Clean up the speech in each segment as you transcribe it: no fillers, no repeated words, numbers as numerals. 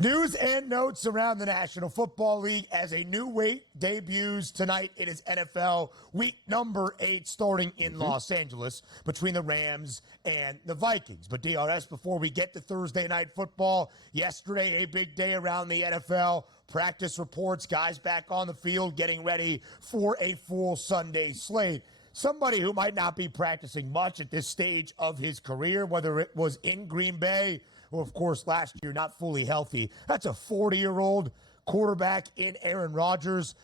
News and notes around the National Football League as a new weight debuts tonight. It is NFL week number 8 starting in Los Angeles between the Rams and the Vikings. But DRS, before we get to Thursday night football, yesterday a big day around the NFL. Practice reports, guys back on the field getting ready for a full Sunday slate. Somebody who might not be practicing much at this stage of his career, whether it was in Green Bay or, of course, last year, not fully healthy. That's a 40-year-old quarterback in Aaron Rodgers.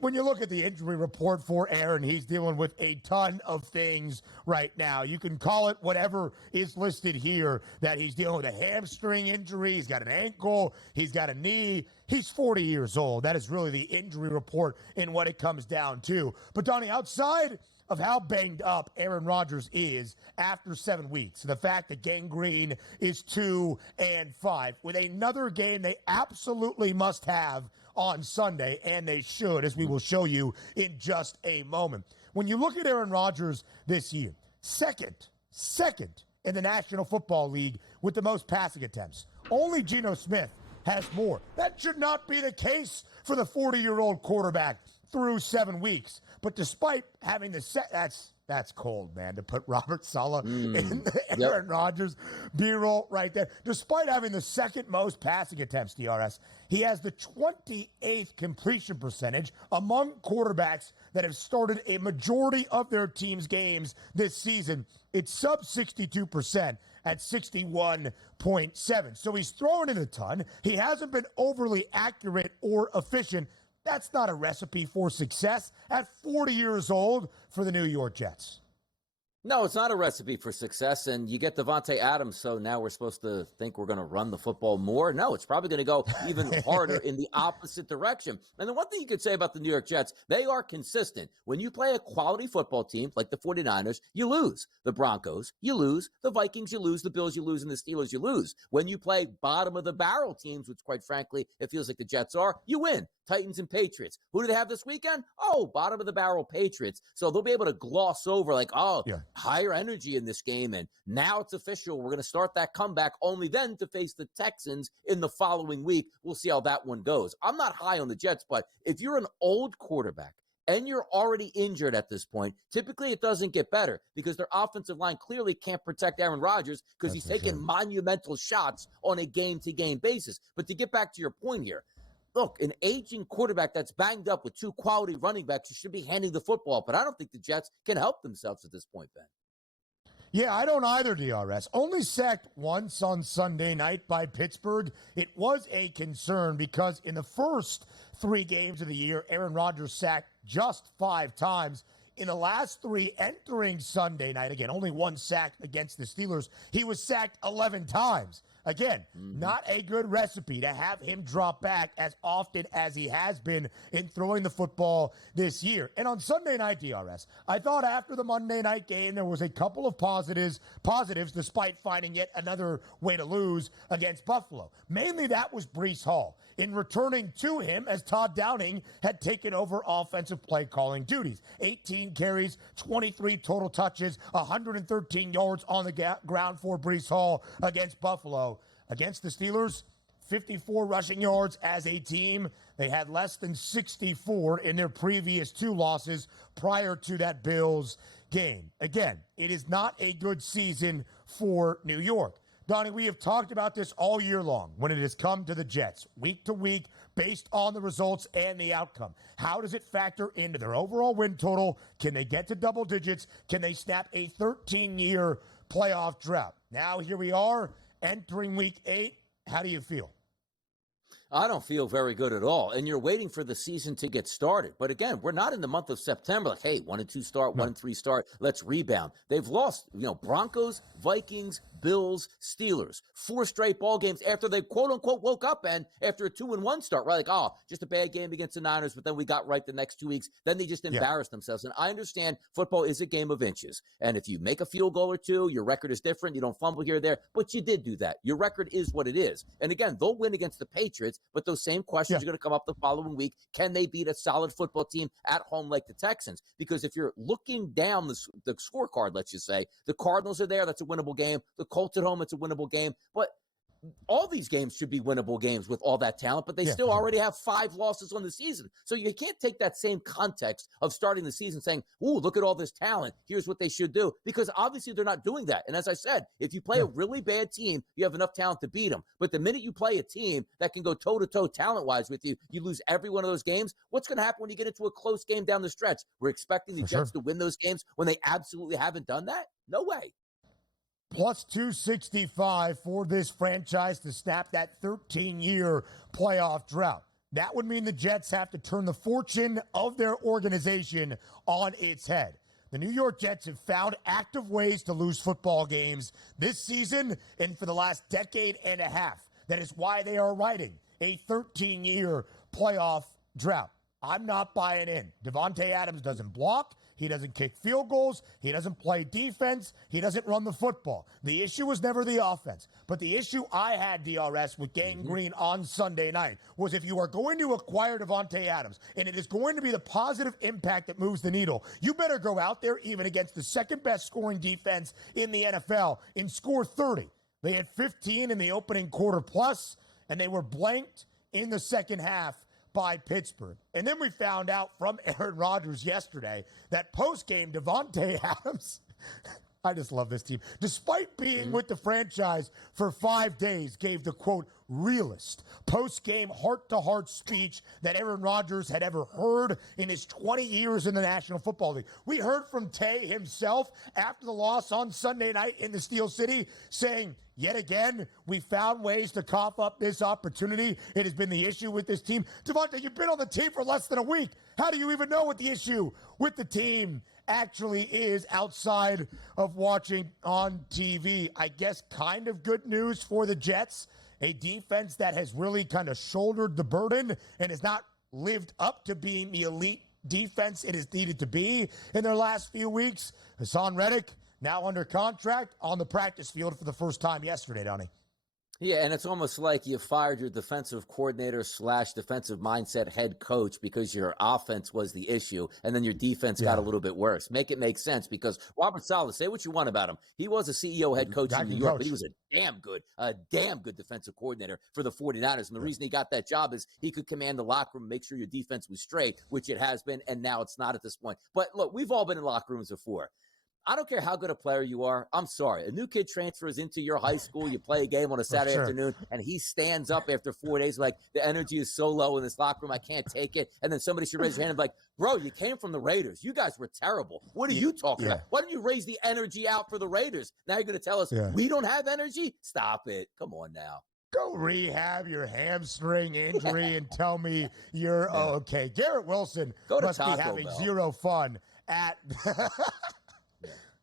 When you look at the injury report for Aaron, he's dealing with a ton of things right now. You can call it whatever is listed here, that he's dealing with a hamstring injury, he's got an ankle, he's got a knee. He's 40 years old. That is really the injury report in what it comes down to. But, Donnie, outside of how banged up Aaron Rodgers is after 7 weeks, the fact that gangrene is 2-5, with another game they absolutely must have on Sunday, and they should, as we will show you in just a moment. When you look at Aaron Rodgers this year, second in the National Football League with the most passing attempts. Only Geno Smith has more. That should not be the case for the 40-year-old quarterback through 7 weeks. But despite having the that's cold, man, to put Robert Saleh in the Aaron Rodgers B-roll right there. Despite having the second most passing attempts, DRS, he has the 28th completion percentage among quarterbacks that have started a majority of their team's games this season. It's sub 62% at 61.7. So he's throwing in a ton. He hasn't been overly accurate or efficient. That's not a recipe for success at 40 years old for the New York Jets. No, it's not a recipe for success, and you get Devontae Adams, so now we're supposed to think we're going to run the football more. No, it's probably going to go even harder in the opposite direction. And the one thing you could say about the New York Jets, they are consistent. When you play a quality football team like the 49ers, you lose. The Broncos, you lose. The Vikings, you lose. The Bills, you lose. And the Steelers, you lose. When you play bottom-of-the-barrel teams, which quite frankly, it feels like the Jets are, you win. Titans and Patriots. Who do they have this weekend? Oh, bottom-of-the-barrel Patriots. So they'll be able to gloss over like, higher energy in this game, and now it's official. We're going to start that comeback, only then to face the Texans in the following week. We'll see how that one goes. I'm not high on the Jets, but if you're an old quarterback and you're already injured at this point, typically it doesn't get better because their offensive line clearly can't protect Aaron Rodgers because he's taking monumental shots on a game-to-game basis. But to get back to your point here, look, an aging quarterback that's banged up with 2 quality running backs, you should be handing the football. But I don't think the Jets can help themselves at this point, Ben. Yeah, I don't either, DRS. Only sacked once on Sunday night by Pittsburgh. It was a concern because in the first 3 games of the year, Aaron Rodgers sacked just 5 times. In the last 3 entering Sunday night, again, only 1 sack against the Steelers, he was sacked 11 times. Again, not a good recipe to have him drop back as often as he has been in throwing the football this year. And on Sunday night, DRS, I thought after the Monday night game, there was a couple of positives despite finding yet another way to lose against Buffalo. Mainly that was Breece Hall in returning to him as Todd Downing had taken over offensive play calling duties. 18 carries, 23 total touches, 113 yards on the ground for Breece Hall against Buffalo. Against the Steelers, 54 rushing yards as a team. They had less than 64 in their previous 2 losses prior to that Bills game. Again, it is not a good season for New York. Donnie, we have talked about this all year long when it has come to the Jets, week to week, based on the results and the outcome. How does it factor into their overall win total? Can they get to double digits? Can they snap a 13-year playoff drought? Now here we are, entering week 8. How do you feel? I don't feel very good at all. And you're waiting for the season to get started. But again, we're not in the month of September. Like, hey, 1-2 start, 1-3 start. Let's rebound. They've lost, Broncos, Vikings, Bills, Steelers. 4 straight ball games after they quote unquote woke up and after a 2-1 start. Right? Like, just a bad game against the Niners, but then we got right the next 2 weeks. Then they just embarrassed themselves. And I understand football is a game of inches. And if you make a field goal or 2, your record is different. You don't fumble here or there. But you did do that. Your record is what it is. And again, they'll win against the Patriots. But those same questions are going to come up the following week. Can they beat a solid football team at home like the Texans? Because if you're looking down the scorecard, let's just say, the Cardinals are there, that's a winnable game. The Colts at home, it's a winnable game. But all these games should be winnable games with all that talent, but they still already have 5 losses on the season. So you can't take that same context of starting the season saying, ooh, look at all this talent. Here's what they should do. Because obviously they're not doing that. And as I said, if you play a really bad team, you have enough talent to beat them. But the minute you play a team that can go toe-to-toe talent-wise with you, you lose every one of those games. What's going to happen when you get into a close game down the stretch? We're expecting the Jets to win those games when they absolutely haven't done that? No way. Plus 265 for this franchise to snap that 13-year playoff drought. That would mean the Jets have to turn the fortune of their organization on its head. The New York Jets have found active ways to lose football games this season and for the last decade and a half. That is why they are riding a 13-year playoff drought. I'm not buying in. Davante Adams doesn't block. He doesn't kick field goals. He doesn't play defense. He doesn't run the football. The issue was never the offense. But the issue I had, DRS, with Gang Green on Sunday night was if you are going to acquire Davante Adams and it is going to be the positive impact that moves the needle, you better go out there even against the second best scoring defense in the NFL and score 30. They had 15 in the opening quarter plus, and they were blanked in the second half by Pittsburgh. And then we found out from Aaron Rodgers yesterday that post-game Davante Adams, I just love this team, despite being with the franchise for 5 days, gave the, quote, realest post-game heart-to-heart speech that Aaron Rodgers had ever heard in his 20 years in the National Football League. We heard from Tay himself after the loss on Sunday night in the Steel City saying, yet again, we found ways to cough up this opportunity. It has been the issue with this team. Davante, you've been on the team for less than a week. How do you even know what the issue with the team actually is outside of watching on TV? I guess kind of good news for the Jets, a defense that has really kind of shouldered the burden and has not lived up to being the elite defense it has needed to be in their last few weeks. Hassan Reddick, now under contract on the practice field for the first time yesterday, Donnie. Yeah, and it's almost like you fired your defensive coordinator / defensive mindset head coach because your offense was the issue, and then your defense got a little bit worse. Make it make sense, because Robert Saleh, say what you want about him, he was a CEO head coach in New York, but he was a damn good defensive coordinator for the 49ers. And the reason he got that job is he could command the locker room, make sure your defense was straight, which it has been, and now it's not at this point. But look, we've all been in locker rooms before. I don't care how good a player you are. I'm sorry. A new kid transfers into your high school. You play a game on a Saturday afternoon, and he stands up after 4 days like, the energy is so low in this locker room, I can't take it. And then somebody should raise their hand and be like, bro, you came from the Raiders. You guys were terrible. What are you talking about? Why don't you raise the energy out for the Raiders? Now you're going to tell us we don't have energy? Stop it. Come on now. Go rehab your hamstring injury and tell me you're okay. Garrett Wilson must be having zero fun at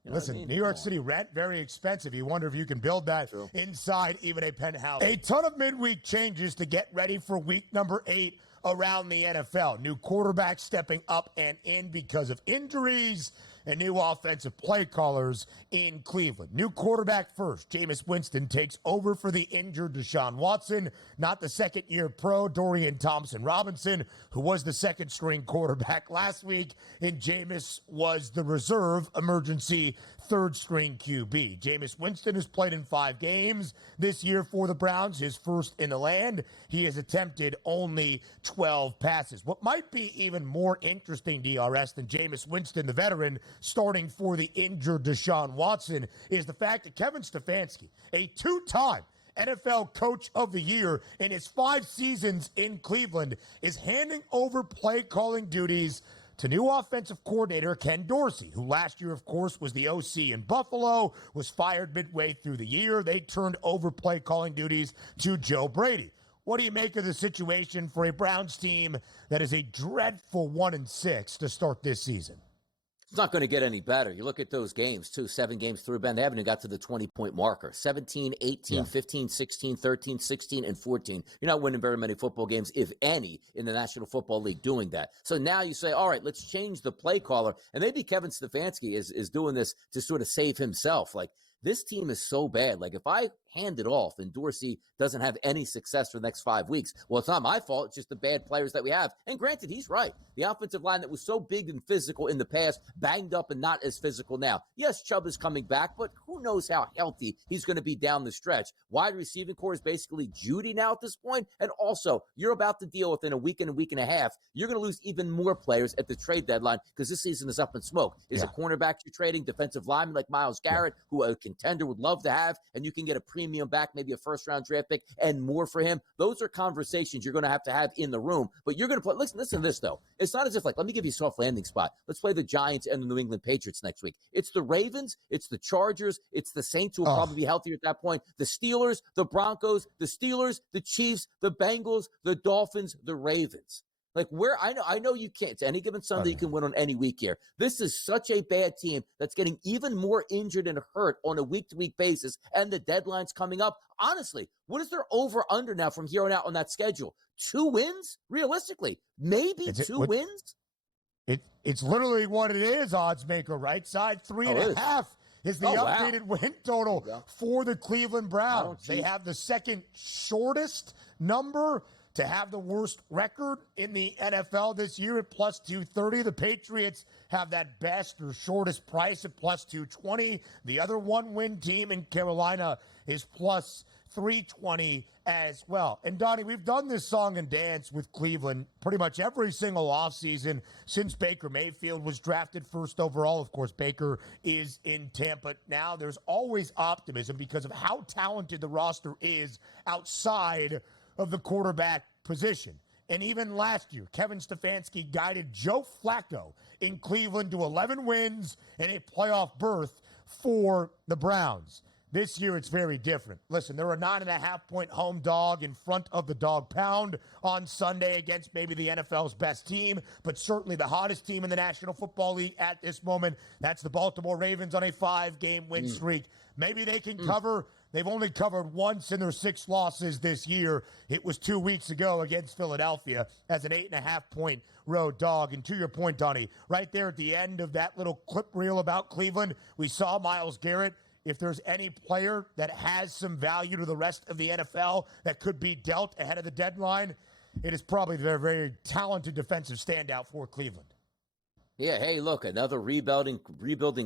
Listen, New York City rent, very expensive. You wonder if you can build that inside even a penthouse. A ton of midweek changes to get ready for week number 8 around the NFL. New quarterbacks stepping up and in because of injuries, and new offensive play callers in Cleveland. New quarterback first. Jameis Winston takes over for the injured Deshaun Watson, not the second-year pro Dorian Thompson-Robinson, who was the second-string quarterback last week, and Jameis was the reserve emergency third-string QB. Jameis Winston has played in 5 games this year for the Browns, his first in the land. He has attempted only 12 passes. What might be even more interesting, DRS, than Jameis Winston, the veteran, starting for the injured Deshaun Watson, is the fact that Kevin Stefanski, a 2-time NFL Coach of the Year in his 5 seasons in Cleveland, is handing over play calling duties to new offensive coordinator Ken Dorsey, who last year, of course, was the OC in Buffalo, was fired midway through the year. They turned over play calling duties to Joe Brady. What do you make of the situation for a Browns team that is a dreadful 1-6 to start this season? It's not going to get any better. You look at those games, too. 7 games through, Ben. They haven't even got to the 20-point marker. 17, 18, 15, 16, 13, 16, and 14. You're not winning very many football games, if any, in the National Football League doing that. So now you say, all right, let's change the play caller. And maybe Kevin Stefanski is doing this to sort of save himself. Like, this team is so bad. Like, if I hand it off, and Dorsey doesn't have any success for the next 5 weeks. Well, it's not my fault. It's just the bad players that we have. And granted, he's right. The offensive line that was so big and physical in the past, banged up and not as physical now. Yes, Chubb is coming back, but who knows how healthy he's going to be down the stretch. Wide receiving core is basically Judy now at this point. And also, you're about to deal with in a week and a half. You're going to lose even more players at the trade deadline because this season is up in smoke. Is it cornerback you're trading, defensive lineman like Myles Garrett, who a contender would love to have, and you can get a premium back, maybe a first-round draft pick, and more for him? Those are conversations you're going to have in the room. But you're going to play. Listen to this, though. It's not as if, let me give you a soft landing spot. Let's play the Giants and the New England Patriots next week. It's the Ravens, it's the Chargers, it's the Saints, who will probably be healthier at that point, the Steelers, the Broncos, the Steelers, the Chiefs, the Bengals, the Dolphins, the Ravens. I know you can't. Any given Sunday, you can win on any week here. This is such a bad team that's getting even more injured and hurt on a week-to-week basis, and the deadline's coming up. Honestly, what is their over-under now from here on out on that schedule? 2 wins? Realistically, maybe 2 wins? It's literally what it is, odds maker, right side. 3.5 is the updated win total for the Cleveland Browns. They have the second shortest number to have the worst record in the NFL this year at plus 230. The Patriots have that best or shortest price at plus 220. The other one-win team in Carolina is plus 320 as well. And Donnie, we've done this song and dance with Cleveland pretty much every single offseason since Baker Mayfield was drafted first overall. Of course, Baker is in Tampa now. There's always optimism because of how talented the roster is outside of the quarterback position. And even last year, Kevin Stefanski guided Joe Flacco in Cleveland to 11 wins and a playoff berth for the Browns. This year, it's very different. Listen, they're a 9.5-point home dog in front of the dog pound on Sunday against maybe the NFL's best team, but certainly the hottest team in the National Football League at this moment. That's the Baltimore Ravens on a 5-game win streak. Maybe they can cover. They've only covered once in their 6 losses this year. It was 2 weeks ago against Philadelphia as an 8.5-point road dog. And to your point, Donnie, right there at the end of that little clip reel about Cleveland, we saw Myles Garrett. If there's any player that has some value to the rest of the NFL that could be dealt ahead of the deadline, it is probably their very talented defensive standout for Cleveland. Yeah, hey, look, another rebuilding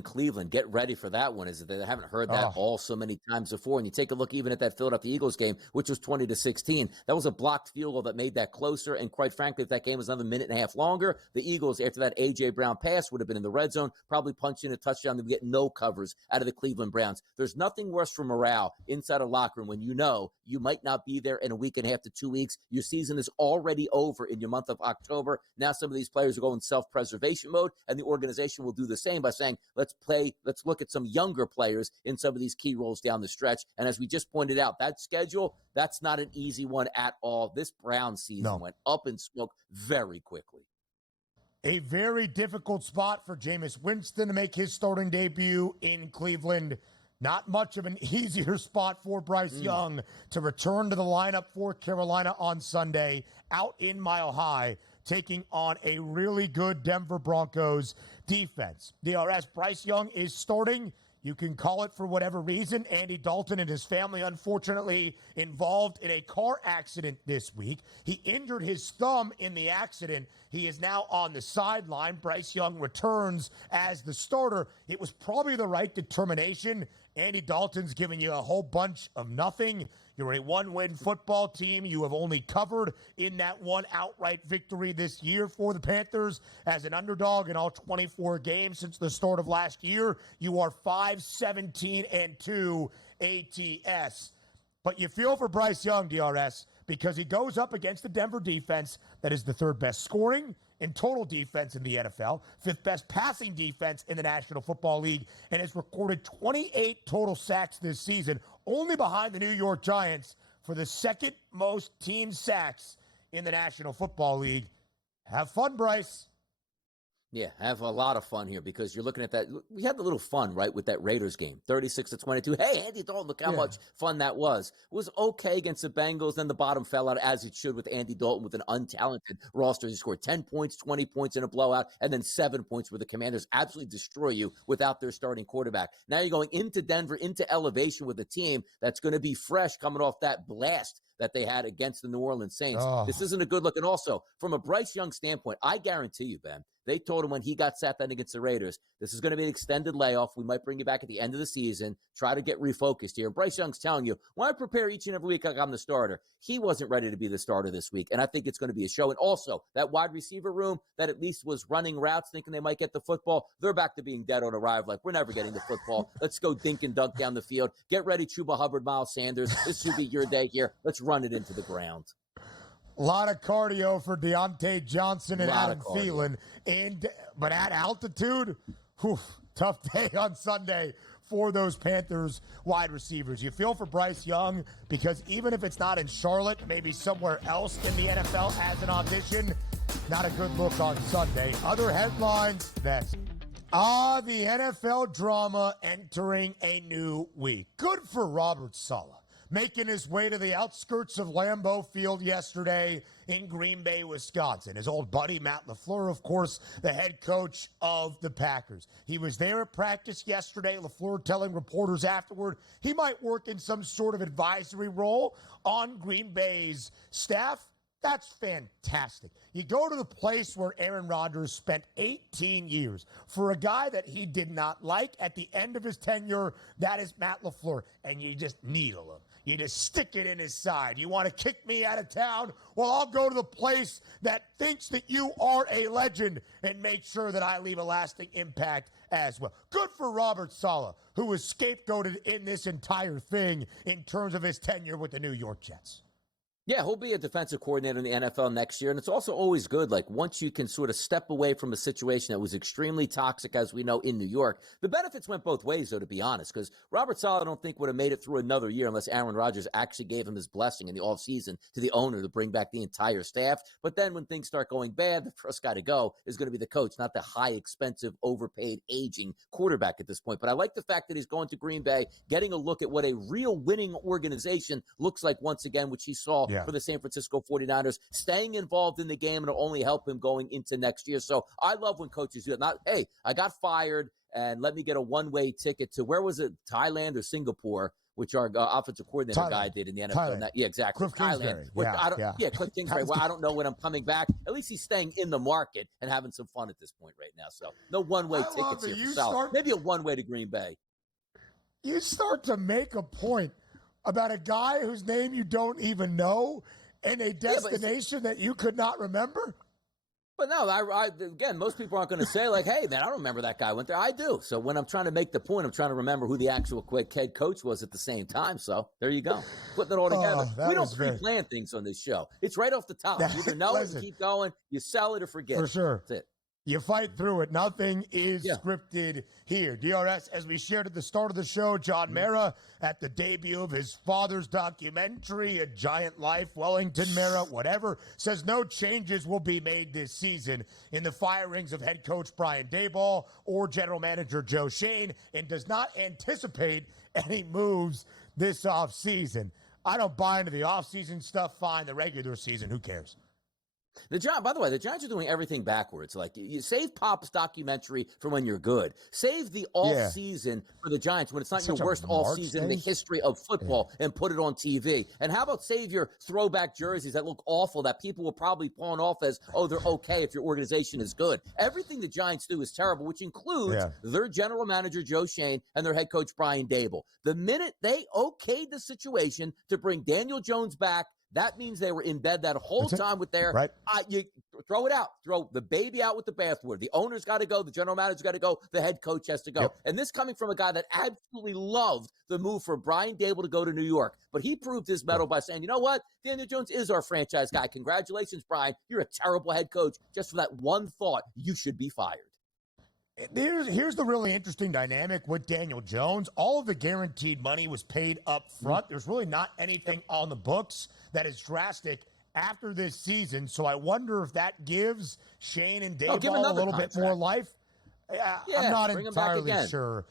Cleveland. Get ready for that one. They haven't heard that all so many times before. And you take a look even at that Philadelphia Eagles game, which was 20-16. That was a blocked field goal that made that closer. And quite frankly, if that game was another minute and a half longer, the Eagles, after that A.J. Brown pass, would have been in the red zone, probably punched in a touchdown. They would get no covers out of the Cleveland Browns. There's nothing worse for morale inside a locker room when you know you might not be there in a week and a half to 2 weeks. Your season is already over in your month of October. Now some of these players are going self-preservation mode. And the organization will do the same by saying, let's look at some younger players in some of these key roles down the stretch. And as we just pointed out, that schedule, that's not an easy one at all. This Brown season went up in smoke very quickly. A very difficult spot for Jameis Winston to make his starting debut in Cleveland. Not much of an easier spot for Bryce Young to return to the lineup for Carolina on Sunday out in Mile High, taking on a really good Denver Broncos defense. DRS, Bryce Young is starting. You can call it for whatever reason. Andy Dalton and his family, unfortunately, involved in a car accident this week. He injured his thumb in the accident. He is now on the sideline. Bryce Young returns as the starter. It was probably the right determination. Andy Dalton's giving you a whole bunch of nothing. You're a one-win football team. You have only covered in that one outright victory this year for the Panthers as an underdog in all 24 games since the start of last year. You are 5-17-2 ATS. But you feel for Bryce Young, DRS, because he goes up against the Denver defense that is the third best scoring in total defense in the NFL, fifth best passing defense in the National Football League, and has recorded 28 total sacks this season, only behind the New York Giants for the second most team sacks in the National Football League. Have fun, Bryce. Yeah, have a lot of fun here because you're looking at that. We had the little fun, right, with that Raiders game, 36-22. Hey, Andy Dalton, look how much fun that was. It was okay against the Bengals. Then the bottom fell out as it should with Andy Dalton with an untalented roster. He scored 10 points, 20 points in a blowout, and then 7 points where the Commanders absolutely destroy you without their starting quarterback. Now you're going into Denver, into elevation with a team that's going to be fresh coming off that blast that they had against the New Orleans Saints. This isn't a good look. And also, from a Bryce Young standpoint, I guarantee you, Ben, they told him when he got sat down against the Raiders, this is going to be an extended layoff. We might bring you back at the end of the season, try to get refocused here. Bryce Young's telling you, why prepare each and every week like I'm the starter? He wasn't ready to be the starter this week, and I think it's going to be a show. And also, that wide receiver room that at least was running routes, thinking they might get the football, they're back to being dead on arrival. Like, we're never getting the football. Let's go dink and dunk down the field. Get ready, Chuba Hubbard, Miles Sanders. This should be your day here. Let's run it into the ground. A lot of cardio for Deontay Johnson and Adam Thielen. But at altitude, tough day on Sunday for those Panthers wide receivers. You feel for Bryce Young because even if it's not in Charlotte, maybe somewhere else in the NFL as an audition, not a good look on Sunday. Other headlines next. The NFL drama entering a new week. Good for Robert Saleh, making his way to the outskirts of Lambeau Field yesterday in Green Bay, Wisconsin. His old buddy, Matt LaFleur, of course, the head coach of the Packers. He was there at practice yesterday. LaFleur telling reporters afterward he might work in some sort of advisory role on Green Bay's staff. That's fantastic. You go to the place where Aaron Rodgers spent 18 years for a guy that he did not like at the end of his tenure. That is Matt LaFleur. And you just needle him. You just stick it in his side. You want to kick me out of town? Well, I'll go to the place that thinks that you are a legend and make sure that I leave a lasting impact as well. Good for Robert Saleh, who was scapegoated in this entire thing in terms of his tenure with the New York Jets. Yeah, he'll be a defensive coordinator in the NFL next year. And it's also always good, like, once you can sort of step away from a situation that was extremely toxic, as we know, in New York. The benefits went both ways, though, to be honest, because Robert Saleh, I don't think, would have made it through another year unless Aaron Rodgers actually gave him his blessing in the offseason to the owner to bring back the entire staff. But then when things start going bad, the first guy to go is going to be the coach, not the high, expensive, overpaid, aging quarterback at this point. But I like the fact that he's going to Green Bay, getting a look at what a real winning organization looks like once again, which he saw for the San Francisco 49ers, staying involved in the game, and it'll only help him going into next year. So I love when coaches do that. Not, hey, I got fired and let me get a one-way ticket to, where was it, Thailand or Singapore, which our offensive coordinator guy did in the NFL. Yeah, exactly. Cliff Kingsbury. Cliff Kingsbury. Well, I don't know when I'm coming back. At least he's staying in the market and having some fun at this point right now. So no one-way tickets here for Saleh. Maybe a one-way to Green Bay. You start to make a point about a guy whose name you don't even know and a destination that you could not remember? But no, again, most people aren't going to say, like, hey, man, I don't remember that guy went there. I do. So when I'm trying to make the point, I'm trying to remember who the actual head coach was at the same time. So there you go. Putting it all together. We don't pre-plan things on this show. It's right off the top. You either know it and keep going, you sell it or forget it. For sure. That's it. You fight through it. Nothing is scripted here. DRS, as we shared at the start of the show, John Mara at the debut of his father's documentary, A Giant Life, Wellington Mara, whatever, says no changes will be made this season in the firings of head coach Brian Daboll or general manager Joe Schoen, and does not anticipate any moves this offseason. I don't buy into the offseason stuff. Fine. The regular season, who cares? By the way, the Giants are doing everything backwards. Like, you save Pop's documentary for when you're good. Save the off season for the Giants when it's not your worst off season in the history of football and put it on TV. And how about save your throwback jerseys that look awful that people will probably pawn off as, oh, they're okay if your organization is good. Everything the Giants do is terrible, which includes their general manager, Joe Schoen, and their head coach, Brian Daboll. The minute they okayed the situation to bring Daniel Jones back, that means they were in bed that whole time with their you throw it out. Throw the baby out with the bathwater. The owner's got to go. The general manager's got to go. The head coach has to go. And this coming from a guy that absolutely loved the move for Brian Daboll to go to New York. But he proved his mettle by saying, you know what? Daniel Jones is our franchise guy. Congratulations, Brian. You're a terrible head coach. Just for that one thought, you should be fired. Here's the really interesting dynamic with Daniel Jones. All of the guaranteed money was paid up front. There's really not anything on the books that is drastic after this season. So I wonder if that gives Shane and give Dayball a another little bit more life. Yeah, I'm not bring him back entirely again. sure.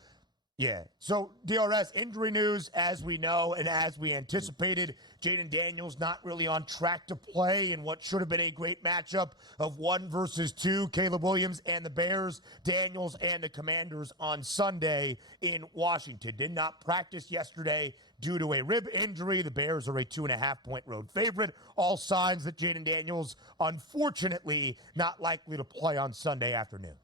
Yeah. So, DRS, injury news, as we know and as we anticipated, Jaden Daniels not really on track to play in what should have been a great matchup of 1 versus 2, Caleb Williams and the Bears, Daniels and the Commanders on Sunday in Washington. Did not practice yesterday due to a rib injury. The Bears are a 2.5-point road favorite. All signs that Jaden Daniels, unfortunately, not likely to play on Sunday afternoon.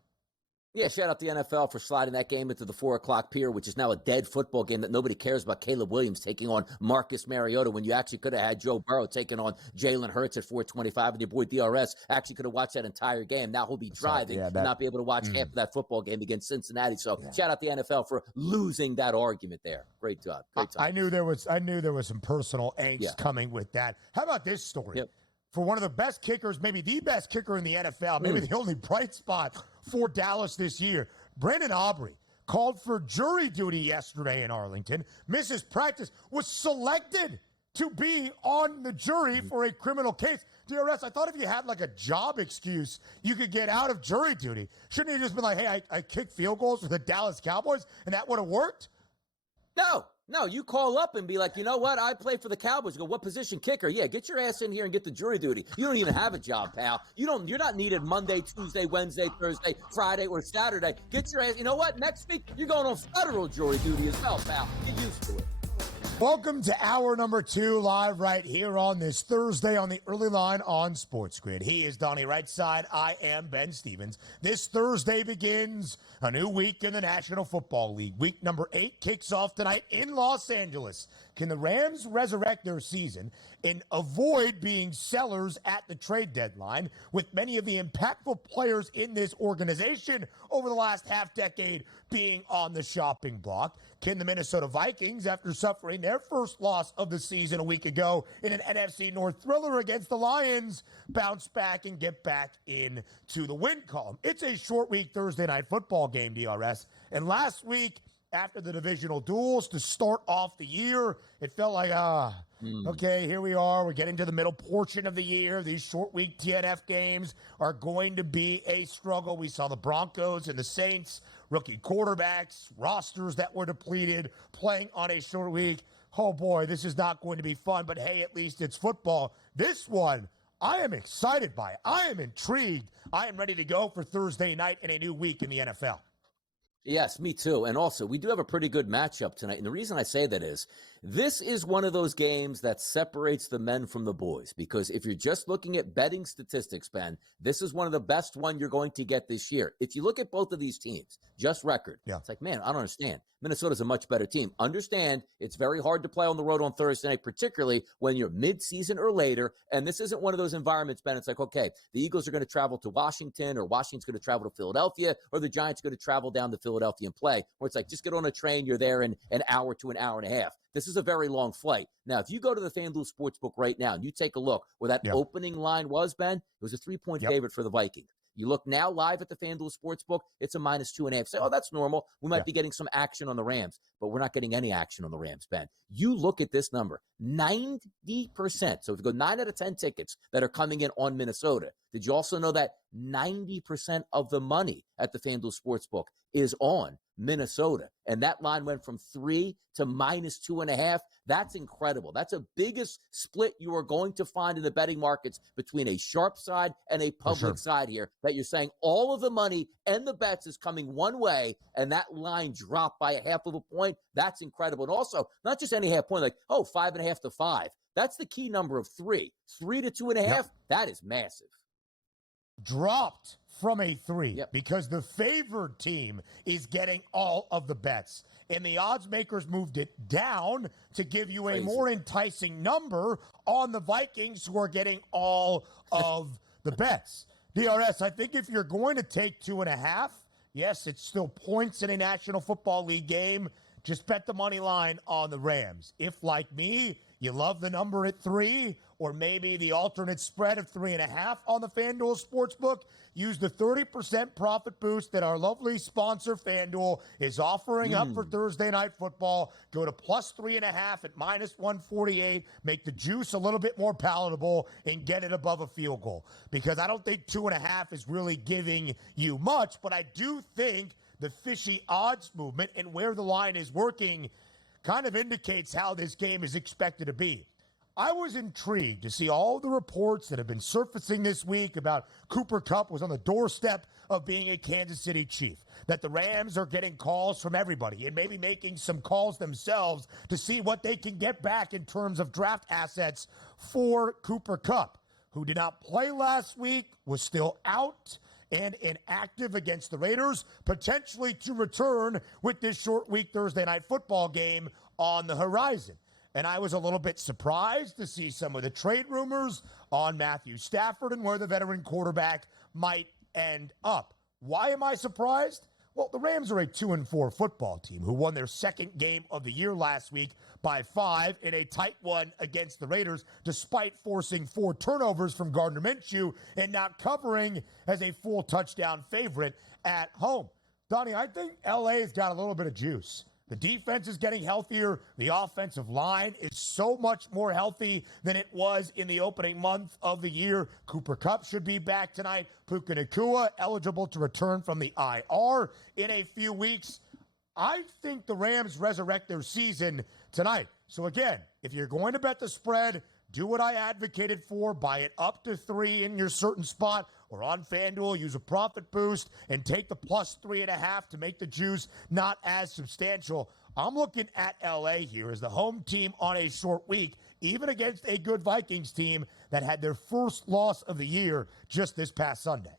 Yeah, shout out the NFL for sliding that game into the 4 o'clock pier, which is now a dead football game that nobody cares about. Caleb Williams taking on Marcus Mariota when you actually could have had Joe Burrow taking on Jalen Hurts at 4:25, and your boy DRS actually could have watched that entire game. Now he'll be driving and not be able to watch half of that football game against Cincinnati. So shout out the NFL for losing that argument there. Great job. Great job. I knew there was some personal angst coming with that. How about this story? Yep. For one of the best kickers, maybe the best kicker in the NFL, maybe the only bright spot for Dallas this year, Brandon Aubrey called for jury duty yesterday in Arlington, misses practice, was selected to be on the jury for a criminal case. DRS, I thought if you had like a job excuse, you could get out of jury duty. Shouldn't you just been like, hey, I kicked field goals for the Dallas Cowboys, and that would have worked? No, you call up and be like, you know what? I play for the Cowboys. You go, what position? Kicker. Yeah, get your ass in here and get the jury duty. You don't even have a job, pal. You're not needed Monday, Tuesday, Wednesday, Thursday, Friday, or Saturday. Get your ass. You know what? Next week, you're going on federal jury duty as well, pal. Get used to it. Welcome to hour number 2, live right here on this Thursday on the early line on SportsGrid. He is Donnie Rightside. I am Ben Stevens. This Thursday begins a new week in the National Football League. Week number 8 kicks off tonight in Los Angeles. Can the Rams resurrect their season and avoid being sellers at the trade deadline, with many of the impactful players in this organization over the last half-decade being on the shopping block? Can the Minnesota Vikings, after suffering their first loss of the season a week ago in an NFC North thriller against the Lions, bounce back and get back into the win column? It's a short week Thursday night football game, DRS. And last week, after the divisional duels to start off the year, it felt like, okay, here we are. We're getting to the middle portion of the year. These short week TNF games are going to be a struggle. We saw the Broncos and the Saints, rookie quarterbacks, rosters that were depleted, playing on a short week. Oh boy, this is not going to be fun, but hey, at least it's football. This one, I am excited by it. I am intrigued. I am ready to go for Thursday night in a new week in the NFL. Yes, me too. And also, we do have a pretty good matchup tonight. And the reason I say that is, this is one of those games that separates the men from the boys. Because if you're just looking at betting statistics, Ben, this is one of the best one you're going to get this year. If you look at both of these teams, just record, it's like, man, I don't understand. Minnesota's a much better team. Understand, it's very hard to play on the road on Thursday night, particularly when you're mid-season or later. And this isn't one of those environments, Ben. It's like, okay, the Eagles are going to travel to Washington, or Washington's going to travel to Philadelphia, or the Giants are going to travel down to Philadelphia and play. Where it's like, just get on a train, you're there in an hour to an hour and a half. This is a very long flight. Now, if you go to the FanDuel Sportsbook right now and you take a look where that opening line was, Ben, it was a 3-point favorite for the Vikings. You look now live at the FanDuel Sportsbook, it's a -2.5. Say, oh, that's normal. We might be getting some action on the Rams, but we're not getting any action on the Rams, Ben. You look at this number, 90%. So if you go 9 out of 10 tickets that are coming in on Minnesota, did you also know that 90% of the money at the FanDuel Sportsbook is on Minnesota? And that line went from 3 to -2.5. That's incredible. That's the biggest split you are going to find in the betting markets between a sharp side and a public side here, that you're saying all of the money and the bets is coming one way, and that line dropped by 0.5 point. That's incredible. And also, not just any half point, like, 5.5 to 5. That's the key number of 3. 3 to 2.5, that is massive. Dropped from a 3 because the favored team is getting all of the bets. And the odds makers moved it down to give you a more enticing number on the Vikings, who are getting all of the bets. DRS, I think if you're going to take 2.5, yes, it's still points in a National Football League game. Just bet the money line on the Rams. If, like me, You love the number at 3, or maybe the alternate spread of 3.5 on the FanDuel Sportsbook. Use the 30% profit boost that our lovely sponsor FanDuel is offering up for Thursday Night Football. Go to plus 3.5 at minus 148. Make the juice a little bit more palatable and get it above a field goal. Because I don't think 2.5 is really giving you much, but I do think the fishy odds movement and where the line is working kind of indicates how this game is expected to be. I was intrigued to see all the reports that have been surfacing this week about Cooper Kupp was on the doorstep of being a Kansas City Chief, that the Rams are getting calls from everybody and maybe making some calls themselves to see what they can get back in terms of draft assets for Cooper Kupp, who did not play last week, was still out and inactive against the Raiders, potentially to return with this short week Thursday Night Football game on the horizon. And I was a little bit surprised to see some of the trade rumors on Matthew Stafford and where the veteran quarterback might end up. Why am I surprised? Well, the Rams are a 2-4 football team who won their second game of the year last week by 5 in a tight one against the Raiders, despite forcing 4 turnovers from Gardner Minshew and not covering as a full touchdown favorite at home. Donnie, I think LA's got a little bit of juice. The defense is getting healthier. The offensive line is so much more healthy than it was in the opening month of the year. Cooper Kupp should be back tonight. Puka Nacua eligible to return from the IR in a few weeks. I think the Rams resurrect their season tonight. So again, if you're going to bet the spread, do what I advocated for. Buy it up to 3 in your certain spot, or on FanDuel, use a profit boost and take the plus 3.5 to make the juice not as substantial. I'm looking at LA here as the home team on a short week, even against a good Vikings team that had their first loss of the year just this past Sunday.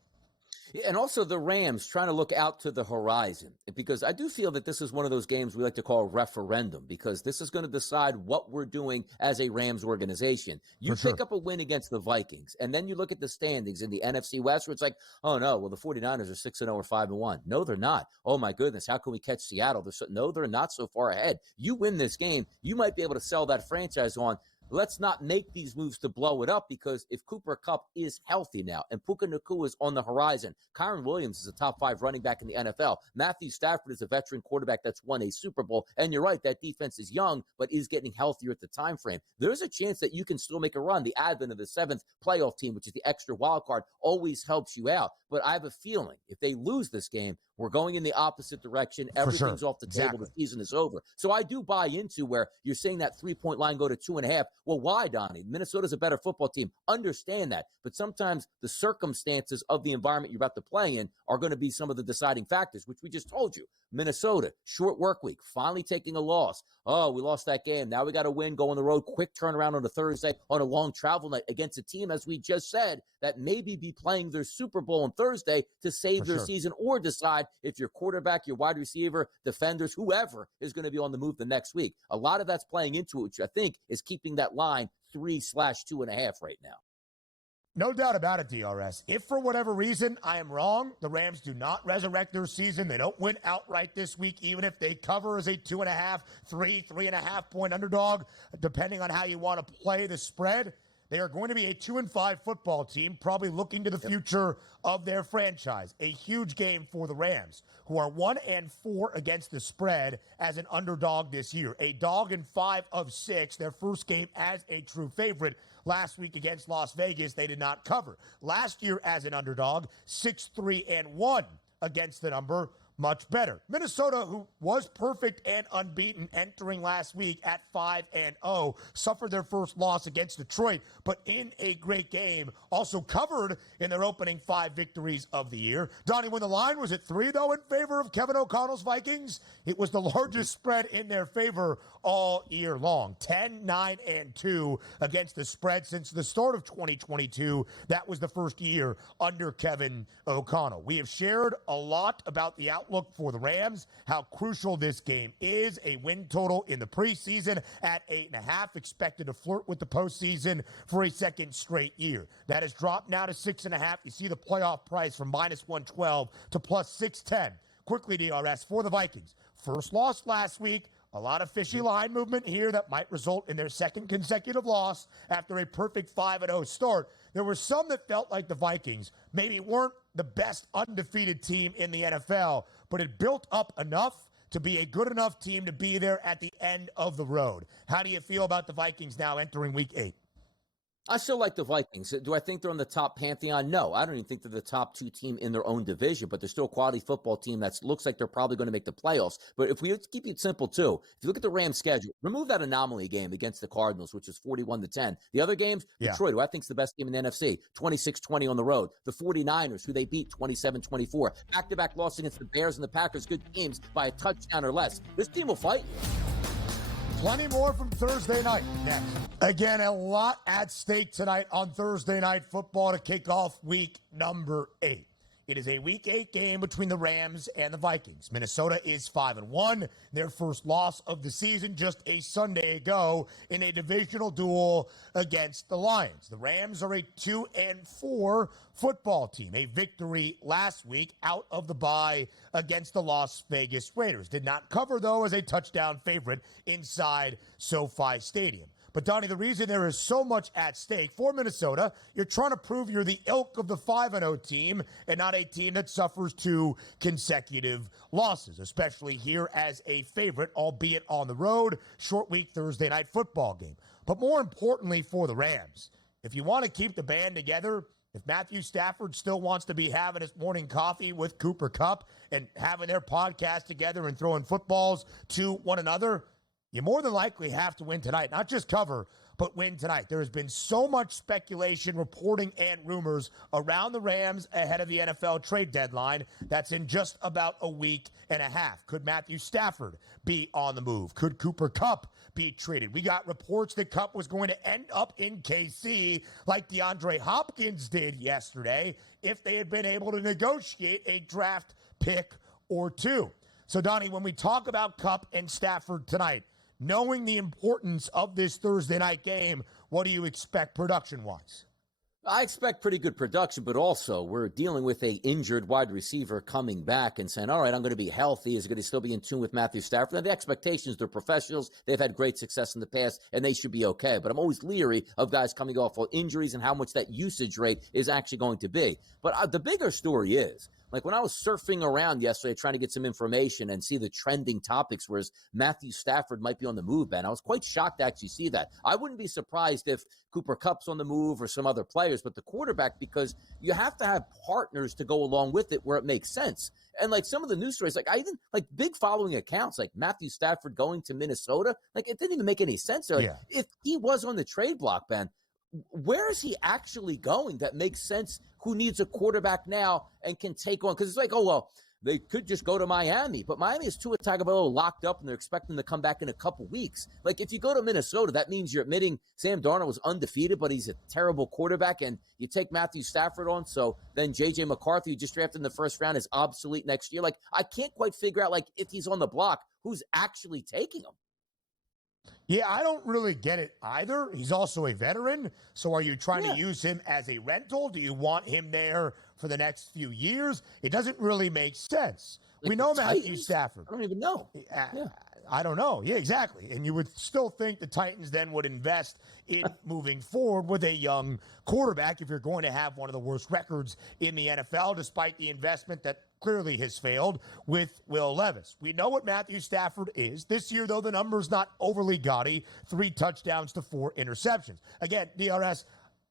And also the Rams trying to look out to the horizon, because I do feel that this is one of those games we like to call a referendum, because this is going to decide what we're doing as a Rams organization. You pick up a win against the Vikings, and then you look at the standings in the NFC West, where it's like, oh, no, well, the 49ers are 6-0 or 5-1. No, they're not. Oh, my goodness, how can we catch Seattle? No, they're not so far ahead. You win this game, you might be able to sell that franchise on. Let's not make these moves to blow it up, because if Cooper Kupp is healthy now and Puka Nacua is on the horizon, Kyron Williams is a top 5 running back in the NFL. Matthew Stafford is a veteran quarterback that's won a Super Bowl. And you're right, that defense is young, but is getting healthier at the time frame. There's a chance that you can still make a run. The advent of the 7th playoff team, which is the extra wild card, always helps you out. But I have a feeling if they lose this game, we're going in the opposite direction. Everything's off the table. The season is over. So I do buy into where you're seeing that 3-point line go to 2.5. Well, why, Donnie? Minnesota's a better football team. Understand that. But sometimes the circumstances of the environment you're about to play in are going to be some of the deciding factors, which we just told you. Minnesota, short work week, finally taking a loss. Oh, we lost that game. Now we got to win, go on the road, quick turnaround on a Thursday on a long travel night against a team, as we just said, that maybe be playing their Super Bowl on Thursday to save their season, or decide if your quarterback, your wide receiver, defenders, whoever is going to be on the move the next week. A lot of that's playing into it, which I think is keeping that line 3/2.5 right now. No doubt about it, DRS. If for whatever reason I am wrong, the Rams do not resurrect their season, they don't win outright this week, even if they cover as a 2.5, 3.5 point underdog, depending on how you want to play the spread, they are going to be a 2-5 football team, probably looking to the future of their franchise. A huge game for the Rams, who are 1-4 against the spread as an underdog this year. A dog in 5 of 6, their first game as a true favorite. Last week against Las Vegas, they did not cover. Last year as an underdog, 6-3-1 against the number. Much better. Minnesota, who was perfect and unbeaten entering last week at 5-0, suffered their first loss against Detroit, but in a great game, also covered in their opening 5 victories of the year. Donnie, when the line was at 3, though, in favor of Kevin O'Connell's Vikings, it was the largest spread in their favor all year long. 10-9-2 against the spread since the start of 2022. That was the first year under Kevin O'Connell. We have shared a lot about the outlook for the Rams, how crucial this game is. A win total in the preseason at 8.5, expected to flirt with the postseason for a second straight year. That has dropped now to 6.5. You see the playoff price from -112 to +610. Quickly, DRS, for the Vikings. First loss last week, A lot of fishy line movement here that might result in their second consecutive loss after a perfect 5-0 start. There were some that felt like the Vikings maybe weren't the best undefeated team in the NFL, but it built up enough to be a good enough team to be there at the end of the road. How do you feel about the Vikings now entering Week 8? I still like the Vikings. Do I think they're on the top pantheon? No, I don't even think they're the top 2 team in their own division, but they're still a quality football team that looks like they're probably going to make the playoffs. But if we keep it simple, too, if you look at the Rams' schedule, remove that anomaly game against the Cardinals, which is 41-10. The other games, Detroit, who I think is the best team in the NFC, 26-20 on the road. The 49ers, who they beat 27-24. Back-to-back loss against the Bears and the Packers, good teams by a touchdown or less. This team will fight you. Plenty more from Thursday night next. Again, a lot at stake tonight on Thursday Night Football to kick off week number 8. It is a Week 8 game between the Rams and the Vikings. Minnesota is 5-1, their first loss of the season just a Sunday ago in a divisional duel against the Lions. The Rams are a 2-4 football team. A victory last week out of the bye against the Las Vegas Raiders. Did not cover, though, as a touchdown favorite inside SoFi Stadium. But, Donnie, the reason there is so much at stake for Minnesota, you're trying to prove you're the ilk of the 5-0 team and not a team that suffers 2 consecutive losses, especially here as a favorite, albeit on the road, short week Thursday night football game. But more importantly for the Rams, if you want to keep the band together, if Matthew Stafford still wants to be having his morning coffee with Cooper Kupp and having their podcast together and throwing footballs to one another, you more than likely have to win tonight. Not just cover, but win tonight. There has been so much speculation, reporting, and rumors around the Rams ahead of the NFL trade deadline that's in just about a week and a half. Could Matthew Stafford be on the move? Could Cooper Kupp be traded? We got reports that Kupp was going to end up in KC like DeAndre Hopkins did yesterday if they had been able to negotiate a draft pick or 2. So, Donnie, when we talk about Kupp and Stafford tonight, knowing the importance of this Thursday night game, what do you expect production-wise? I expect pretty good production, but also we're dealing with a injured wide receiver coming back and saying, all right, I'm going to be healthy. Is going to still be in tune with Matthew Stafford? Now, the expectations, they're professionals. They've had great success in the past, and they should be okay. But I'm always leery of guys coming off of injuries and how much that usage rate is actually going to be. But the bigger story is, like when I was surfing around yesterday trying to get some information and see the trending topics, whereas Matthew Stafford might be on the move, Ben, I was quite shocked to actually see that. I wouldn't be surprised if Cooper Kupp's on the move or some other players, but the quarterback, because you have to have partners to go along with it where it makes sense. And like some of the news stories, like I even like big following accounts, like Matthew Stafford going to Minnesota, like it didn't even make any sense. Like, if he was on the trade block, Ben, where is he actually going that makes sense? Who needs a quarterback now and can take on? Because it's like, oh, well, they could just go to Miami. But Miami is Tua Tagovailoa locked up, and they're expecting to come back in a couple weeks. Like, if you go to Minnesota, that means you're admitting Sam Darnold was undefeated, but he's a terrible quarterback, and you take Matthew Stafford on, so then J.J. McCarthy, who just drafted in the first round, is obsolete next year. Like, I can't quite figure out, like, if he's on the block, who's actually taking him? Yeah, I don't really get it either. He's also a veteran. So are you trying to use him as a rental? Do you want him there for the next few years? It doesn't really make sense. Like we know Matthew Titans? Stafford. I don't even know. I don't know. Yeah, exactly. And you would still think the Titans then would invest in moving forward with a young quarterback if you're going to have one of the worst records in the NFL, despite the investment that clearly has failed with Will Levis. We know what Matthew Stafford is. This year, though, the number's not overly gaudy. 3 touchdowns to 4 interceptions. Again, DRS,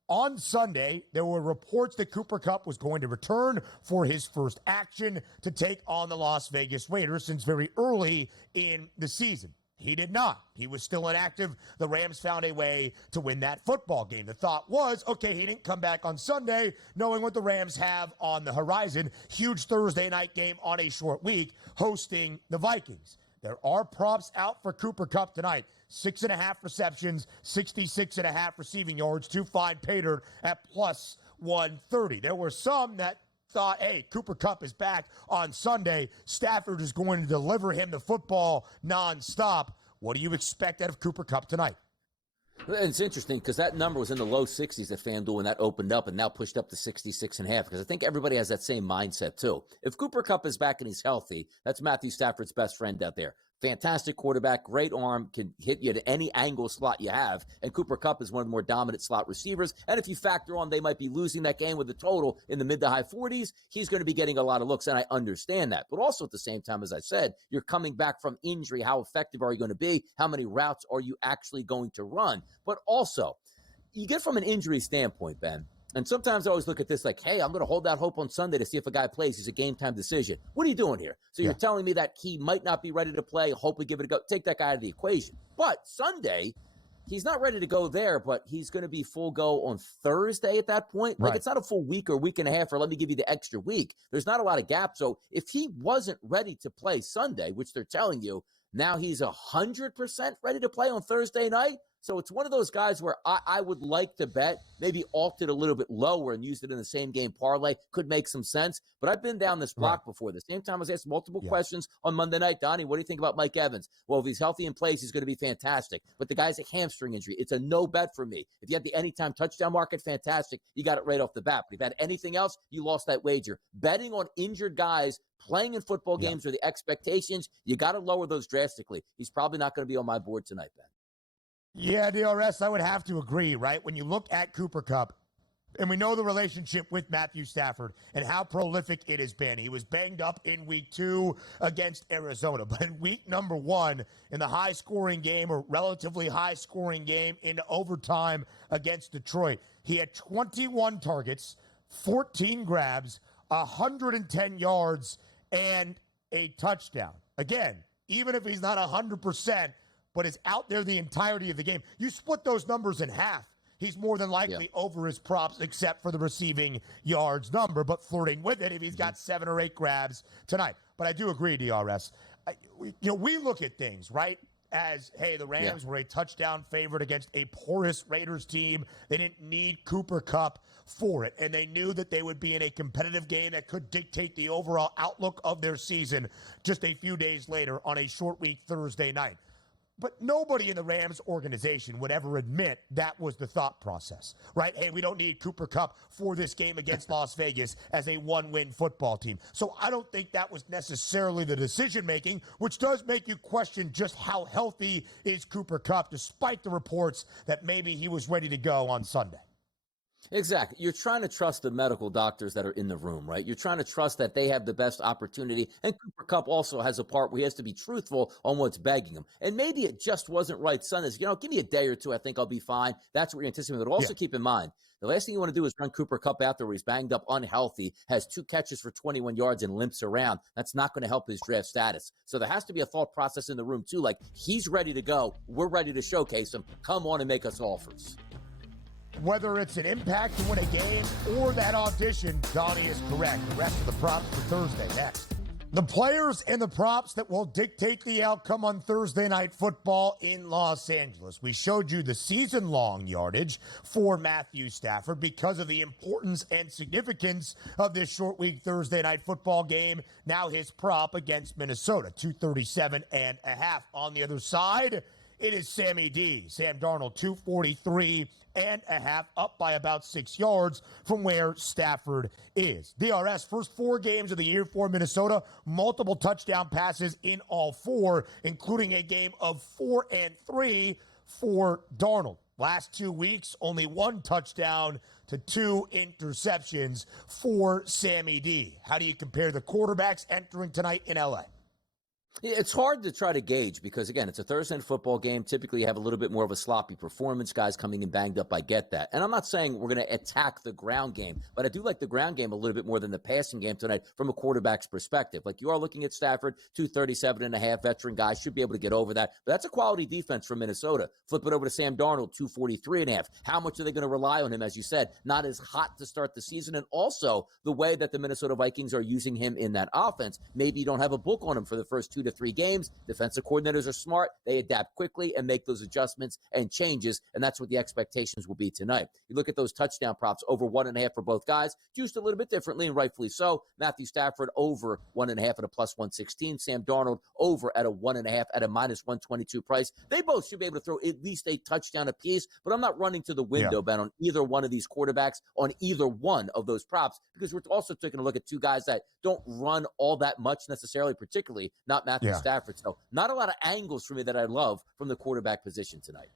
on Sunday, there were reports that Cooper Kupp was going to return for his first action to take on the Las Vegas Raiders since very early in the season. He did not. He was still inactive. The Rams found a way to win that football game. The thought was, okay, he didn't come back on Sunday, knowing what the Rams have on the horizon. Huge Thursday night game on a short week, hosting the Vikings. There are props out for Cooper Kupp tonight. 6.5 receptions, 66.5 receiving yards, to find Pater at plus 130. There were some that thought, hey, Cooper Kupp is back on Sunday. Stafford is going to deliver him the football nonstop. What do you expect out of Cooper Kupp tonight? It's interesting because that number was in the low 60s at FanDuel when that opened up and now pushed up to 66.5 because I think everybody has that same mindset too. If Cooper Kupp is back and he's healthy, that's Matthew Stafford's best friend out there. Fantastic quarterback, great arm, can hit you at any angle slot you have. And Cooper Kupp is one of the more dominant slot receivers. And if you factor on they might be losing that game with a total in the mid to high 40s, he's going to be getting a lot of looks, and I understand that. But also at the same time, as I said, you're coming back from injury. How effective are you going to be? How many routes are you actually going to run? But also, you get from an injury standpoint, Ben, and sometimes I always look at this like, hey, I'm going to hold out hope on Sunday to see if a guy plays. He's a game-time decision. What are you doing here? So you're telling me that he might not be ready to play, hope we give it a go. Take that guy out of the equation. But Sunday, he's not ready to go there, but he's going to be full go on Thursday at that point. Like, it's not a full week or week and a half, or let me give you the extra week. There's not a lot of gap. So if he wasn't ready to play Sunday, which they're telling you, now he's 100% ready to play on Thursday night. So it's one of those guys where I would like to bet, maybe alt it a little bit lower and used it in the same game parlay. Could make some sense. But I've been down this block before. The same time I was asked multiple questions on Monday night. Donnie, what do you think about Mike Evans? Well, if he's healthy and plays, he's going to be fantastic. But the guy's a hamstring injury. It's a no bet for me. If you had the anytime touchdown market, fantastic. You got it right off the bat. But if you had anything else, you lost that wager. Betting on injured guys playing in football games or the expectations, you got to lower those drastically. He's probably not going to be on my board tonight, Ben. Yeah, DRS, I would have to agree, right? When you look at Cooper Kupp, and we know the relationship with Matthew Stafford and how prolific it has been. He was banged up in week 2 against Arizona, but in week number 1, in the high-scoring game or relatively high-scoring game in overtime against Detroit, he had 21 targets, 14 grabs, 110 yards, and a touchdown. Again, even if he's not 100%, but is out there the entirety of the game. You split those numbers in half. He's more than likely over his props, except for the receiving yards number, but flirting with it if he's got 7 or 8 grabs tonight. But I do agree, DRS. We look at things, right, as, hey, the Rams were a touchdown favorite against a porous Raiders team. They didn't need Cooper Kupp for it, and they knew that they would be in a competitive game that could dictate the overall outlook of their season just a few days later on a short week Thursday night. But nobody in the Rams organization would ever admit that was the thought process, right? Hey, we don't need Cooper Kupp for this game against Las Vegas as a one-win football team. So I don't think that was necessarily the decision-making, which does make you question just how healthy is Cooper Kupp, despite the reports that maybe he was ready to go on Sunday. Exactly. You're trying to trust the medical doctors that are in the room, right? You're trying to trust that they have the best opportunity. And Cooper Kupp also has a part where he has to be truthful on what's begging him. And maybe it just wasn't right Sunday. Give me a day or two. I think I'll be fine. That's what you're anticipating. But also keep in mind, the last thing you want to do is run Cooper Kupp out there where he's banged up, unhealthy, has 2 catches for 21 yards and limps around. That's not going to help his draft status. So there has to be a thought process in the room, too. Like, he's ready to go. We're ready to showcase him. Come on and make us offers. Whether it's an impact to win a game or that audition, Donnie is correct. The rest of the props for Thursday next. The players and the props that will dictate the outcome on Thursday Night Football in Los Angeles. We showed you the season-long yardage for Matthew Stafford because of the importance and significance of this short week Thursday Night Football game. Now his prop against Minnesota, 237.5. On the other side, it is Sammy D. Sam Darnold, 243.5, up by about 6 yards from where Stafford is. DRS, first 4 games of the year for Minnesota, multiple touchdown passes in all 4, including a game of 4 and 3 for Darnold. Last 2 weeks, only 1 touchdown to 2 interceptions for Sammy D. How do you compare the quarterbacks entering tonight in LA? It's hard to try to gauge because, again, it's a Thursday night football game. Typically, you have a little bit more of a sloppy performance. Guys coming in banged up, I get that. And I'm not saying we're going to attack the ground game, but I do like the ground game a little bit more than the passing game tonight from a quarterback's perspective. Like, you are looking at Stafford, 237.5, veteran guy, should be able to get over that. But that's a quality defense from Minnesota. Flip it over to Sam Darnold, 243.5. How much are they going to rely on him? As you said, not as hot to start the season. And also the way that the Minnesota Vikings are using him in that offense. Maybe you don't have a book on him for the first 2 to 3 games. Defensive coordinators are smart. They adapt quickly and make those adjustments and changes, and that's what the expectations will be tonight. You look at those touchdown props, over 1.5 for both guys, juiced a little bit differently, and rightfully so. Matthew Stafford over 1.5 at a plus 116. Sam Darnold over at a 1.5 at a minus 122 price. They both should be able to throw at least a touchdown apiece, but I'm not running to the window, Ben, on either one of these quarterbacks, on either one of those props, because we're also taking a look at 2 guys that don't run all that much necessarily, particularly not Matthew Matthew Stafford. So not a lot of angles for me that I love from the quarterback position tonight.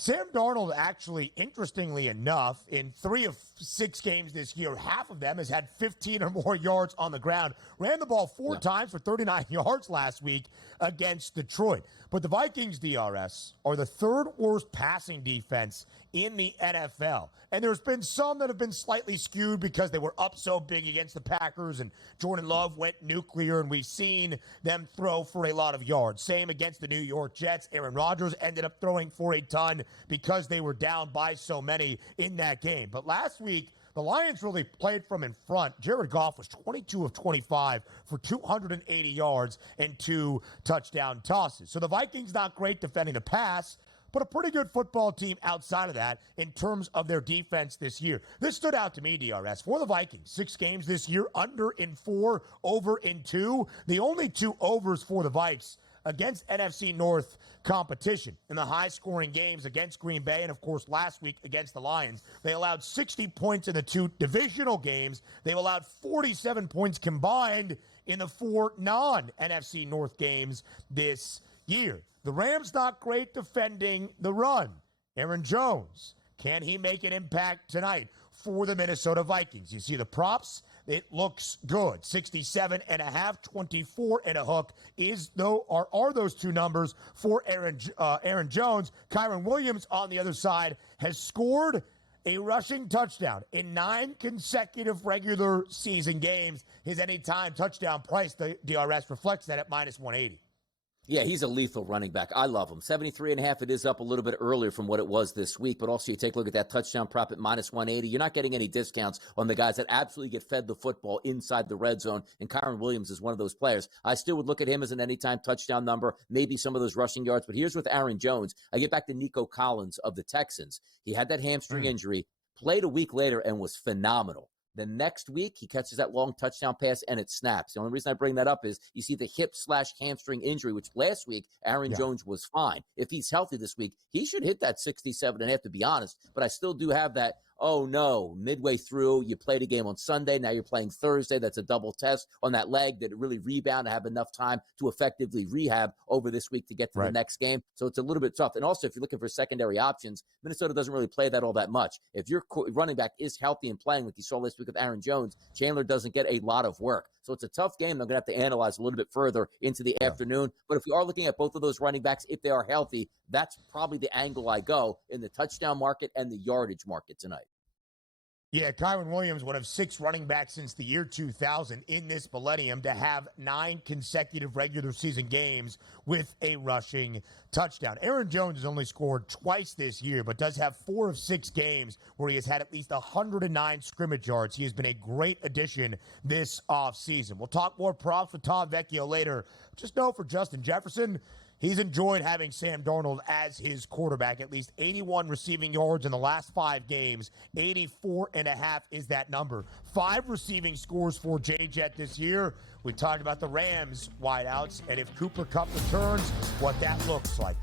Sam Darnold, actually, interestingly enough, in 3 of 6 games this year, half of them has had 15 or more yards on the ground. Ran the ball 4 times for 39 yards last week against Detroit. But the Vikings, DRS, are the 3rd worst passing defense in the NFL. And there's been some that have been slightly skewed because they were up so big against the Packers and Jordan Love went nuclear, and we've seen them throw for a lot of yards. Same against the New York Jets. Aaron Rodgers ended up throwing for a ton because they were down by so many in that game. But last week, the Lions really played from in front. Jared Goff was 22 of 25 for 280 yards and 2 touchdown tosses. So the Vikings not great defending the pass, but a pretty good football team outside of that in terms of their defense this year. This stood out to me, DRS. For the Vikings, 6 games this year, under in 4, over in 2. The only 2 overs for the Vikes against NFC North competition in the high-scoring games against Green Bay and, of course, last week against the Lions. They allowed 60 points in the 2 divisional games. They've allowed 47 points combined in the 4 non-NFC North games this year. The Rams not great defending the run. Aaron Jones, can he make an impact tonight for the Minnesota Vikings? You see the props. It looks good. 67.5, 24 and a hook are those 2 numbers for Aaron Jones. Kyren Williams on the other side has scored a rushing touchdown in 9 consecutive regular season games. His anytime touchdown price, the DRS reflects that at -180. Yeah, he's a lethal running back. I love him. 73.5, it is up a little bit earlier from what it was this week, but also you take a look at that touchdown prop at -180. You're not getting any discounts on the guys that absolutely get fed the football inside the red zone, and Kyren Williams is one of those players. I still would look at him as an anytime touchdown number, maybe some of those rushing yards, but here's with Aaron Jones. I get back to Nico Collins of the Texans. He had that hamstring injury, played a week later, and was phenomenal. The next week, he catches that long touchdown pass, and it snaps. The only reason I bring that up is you see the hip/hamstring injury, which last week, Aaron Jones was fine. If he's healthy this week, he should hit that 67.5, to be honest. But I still do have that, oh, no, midway through, you played a game on Sunday, now you're playing Thursday. That's a double test on that leg. Did it really rebound and have enough time to effectively rehab over this week to get to the next game? So it's a little bit tough. And also, if you're looking for secondary options, Minnesota doesn't really play that all that much. If your running back is healthy and playing like you saw last week with Aaron Jones, Chandler doesn't get a lot of work. So it's a tough game. They're going to have to analyze a little bit further into the afternoon. But if we are looking at both of those running backs, if they are healthy, that's probably the angle I go in the touchdown market and the yardage market tonight. Yeah, Kyren Williams, one of 6 running backs since the year 2000 in this millennium to have 9 consecutive regular season games with a rushing touchdown. Aaron Jones has only scored twice this year, but does have 4 of 6 games where he has had at least 109 scrimmage yards. He has been a great addition this offseason. We'll talk more props with Tom Vecchio later. Just know for Justin Jefferson, he's enjoyed having Sam Darnold as his quarterback. At least 81 receiving yards in the last 5 games. 84.5 is that number. 5 receiving scores for J-Jet this year. We talked about the Rams wideouts and if Cooper Kupp returns, what that looks like.